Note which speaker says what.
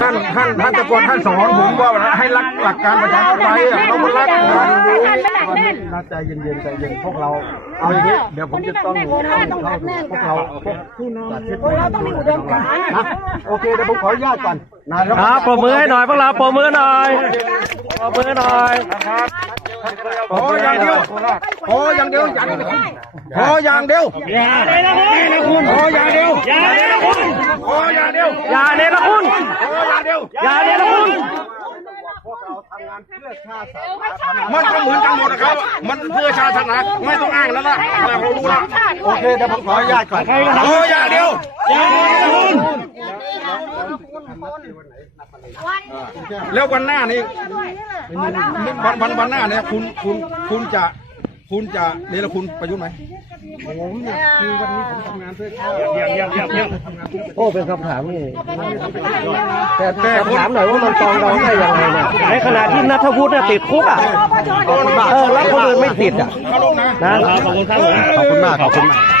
Speaker 1: ท่านท่านท่านตะโกนท่านสอนผมว่าให้รักหลักการประชาธิปไตยอะเรามารักกัน
Speaker 2: น่าใจเย็นๆใจเย็นพวกเราเอาอย่างนี้เดี๋ยวผมจะต้องต้องเข้าพวกเราพวกผู้นำพวกเราต้องมีอุดมการณ์นะโอเคเดี๋ยวผมขออนุญาตก่อนนายก
Speaker 3: ครับปรบมือให้หน่อยพวกเราปรบมือหน่อยปรบมือหน่อย
Speaker 1: ขออย่างเดียวขออย่างเดียวอย่างเดียวขออย่างเดียว
Speaker 3: อย่าเลยนะคุณ
Speaker 1: ขออย่างเดียว
Speaker 3: อย่าเลยนะคุณ
Speaker 1: ขออย่างเดียว
Speaker 3: อย่าเลยนะคุณ
Speaker 1: ขออย่างเดียว
Speaker 3: อย่าเลยนะคุณ
Speaker 1: มันก็เหมือนกันหมดนะครับ มันเพื่อชาติศาสนาไม่ต้องอ้างแล้วล่ะเรารู้ละ
Speaker 2: โอเคเดี๋ยวผมขออนุญาตก่อน
Speaker 1: ขออย่างเดียว
Speaker 3: อย่าเลยนะคุณ
Speaker 1: แล้ววันหน้านี้วันวันวันหน้าเนี่ยคุณคุณคุณจะ คุณจะเนรคุณประยุทธ์ไหม
Speaker 2: โอ้เป็นคำถามนี่แต่แต่ถามหน่อยว่ามันตองเราได้ยังไงเนี่ย
Speaker 3: ในขณะที่นัทวุฒิเนี่ยติดคุกอะเออแล้วคนอื่นไม่ติดอะ
Speaker 1: เขาลงนะ
Speaker 3: นะ
Speaker 2: ขอบคุณมากขอบคุณมาก